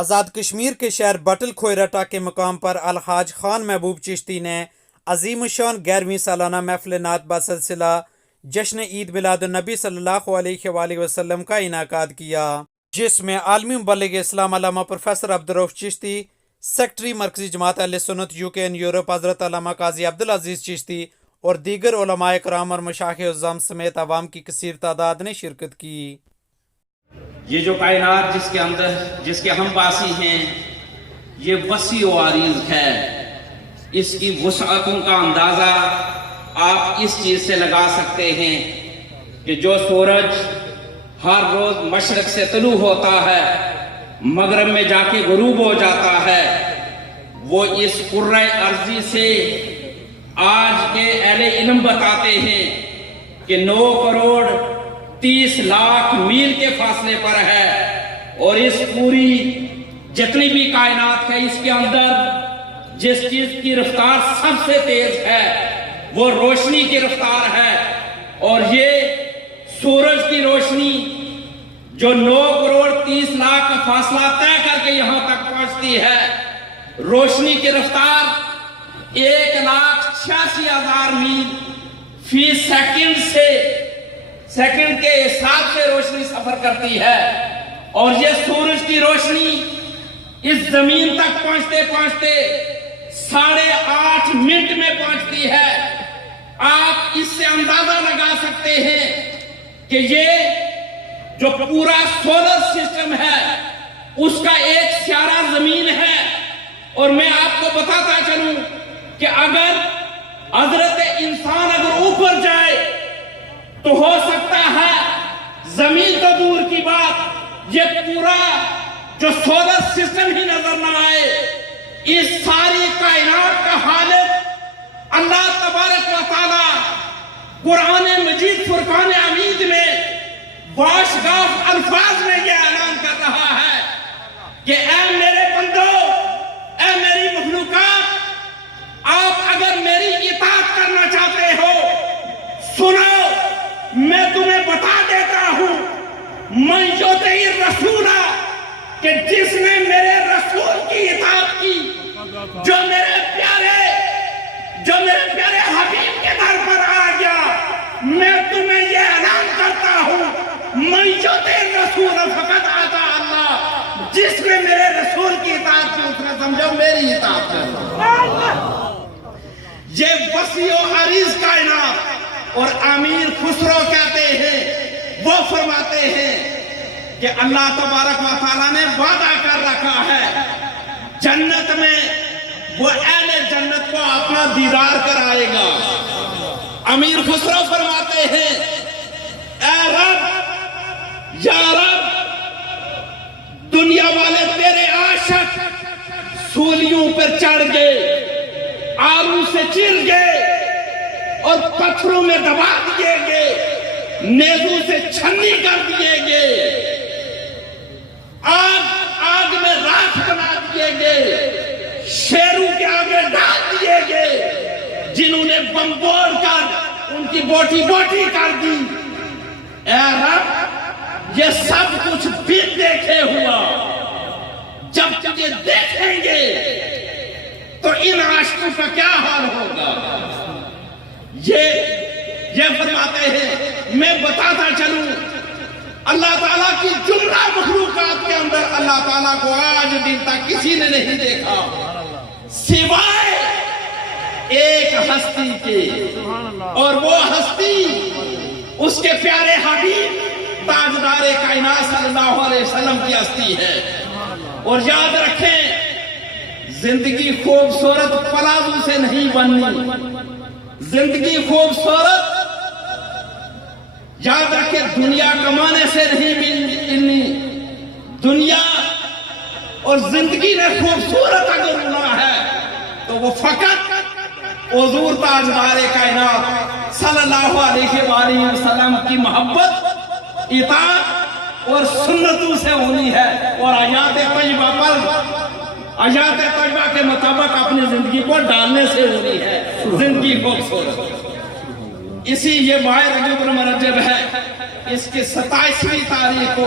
آزاد کشمیر کے شہر بٹل کھوئرٹا کے مقام پر الحاج خان محبوب چشتی نے عظیم الشان 11ویں سالانہ محفل نعت بسلسلہ جشن عید میلاد النبی صلی اللہ علیہ وآلہ وسلم کا انعقاد کیا، جس میں عالمی مبلغ اسلام علامہ پروفیسر عبدالرؤف چشتی، سیکرٹری مرکزی جماعت اہل سنت UK اینڈ یورپ حضرت علامہ قاضی عبدالعزیز چشتی اور دیگر علماء کرام اور مشائخ اعظام سمیت عوام کی کثیر تعداد نے شرکت کی۔ یہ جو کائنات جس کے ہم باسی ہیں، یہ وسیع و عریض ہے۔ اس کی وسعتوں کا اندازہ آپ اس چیز سے لگا سکتے ہیں کہ جو سورج ہر روز مشرق سے طلوع ہوتا ہے، مغرب میں جا کے غروب ہو جاتا ہے، وہ اس کرۂ ارضی سے آج کے اہل علم بتاتے ہیں کہ 9 کروڑ 30 لاکھ میل کے فاصلے پر ہے، اور اس پوری جتنی بھی کائنات ہے، اس کے اندر جس چیز کی رفتار سب سے تیز ہے وہ روشنی کی رفتار ہے، اور یہ سورج کی روشنی جو 9 کروڑ 30 لاکھ کا فاصلہ طے کر کے یہاں تک پہنچتی ہے، روشنی کی رفتار 1,86,000 میل فی سیکنڈ کے حساب سے روشنی سفر کرتی ہے، اور یہ سورج کی روشنی اس زمین تک پہنچتے پہنچتے 8.5 منٹ میں پہنچتی ہے۔ آپ اس سے اندازہ لگا سکتے ہیں کہ یہ جو پورا سولر سسٹم ہے اس کا ایک سیارہ زمین ہے، اور میں آپ کو بتاتا چلوں کہ اگر حضرت انسان اگر اوپر جائے تو ہو سکتا ہے زمین تو دور کی بات، یہ پورا جو سولر سسٹم ہی نظر نہ آئے۔ اس ساری کائنات کا خالق اللہ تبارک و تعالی قرآن مجید فرقان حمید میں باشگاف الفاظ میں یہ اعلان کر رہا ہے کہ اے میرے بندو، اے میری مخلوقات، آپ اگر میری اطاعت کرنا چاہتے ہو، سنو، میں تمہیں بتا دیتا ہوں، من یطع الرسول، کہ جس نے میرے رسول کی اطاعت کی، جو میرے پیارے حبیب کے در پر آ گیا، میں تمہیں یہ اعلان کرتا ہوں، من یطع الرسول فقد اطاع اللہ، جس نے میرے رسول کی اطاعت کی اس نے سمجھو میری اطاعت کی۔ یہ وسیع و عریض کائنات، اور امیر خسرو کہتے ہیں، وہ فرماتے ہیں کہ اللہ تبارک و تعالیٰ نے وعدہ کر رکھا ہے جنت میں وہ اہل جنت کو اپنا دیدار کرائے گا۔ امیر خسرو فرماتے ہیں، اے رب، یا رب، دنیا والے تیرے عاشق سولیوں پر چڑھ گئے، آرو سے چر گئے اور پتھروں میں دبا دیے گئے، نیزوں سے چھنی کر دیے گئے، آگ میں راکھ بنا دیے گئے، شیروں کے آگے ڈال دیے گئے، جنہوں نے بمبور کر ان کی بوٹی کر دی۔ اے رب، یہ سب کچھ بھی دیکھے ہوا، جب تجھے دیکھیں گے تو ان عاشقوں کا کیا حال ہوگا؟ یہ فرماتے ہیں، میں بتاتا چلوں، اللہ تعالیٰ کی جملہ مخلوقات کے اندر اللہ تعالیٰ کو آج دن تک کسی نے نہیں دیکھا سوائے ایک ہستی کے، اور وہ ہستی اس کے پیارے حبیب تاجدار کائنات صلی اللہ علیہ وسلم کی ہستی ہے۔ اور یاد رکھیں، زندگی خوبصورت پلازوں سے نہیں بننی، زندگی خوبصورت یاد رکھیں دنیا کمانے سے نہیں ملنی، دنیا اور زندگی نے خوبصورت اگر ہونا ہے تو وہ فقط حضور تاجدار کائنات صلی اللہ علیہ وآلہ وسلم کی محبت، اطاعت اور سنتوں سے ہونی ہے، اور آیات طیبہ کے مطابق اپنی زندگی کو ڈالنے سے ہونی ہے زندگی خوبصورت۔ اسی یہ ماہ رجب المرجب ہے، اس کی 27ویں تاریخ کو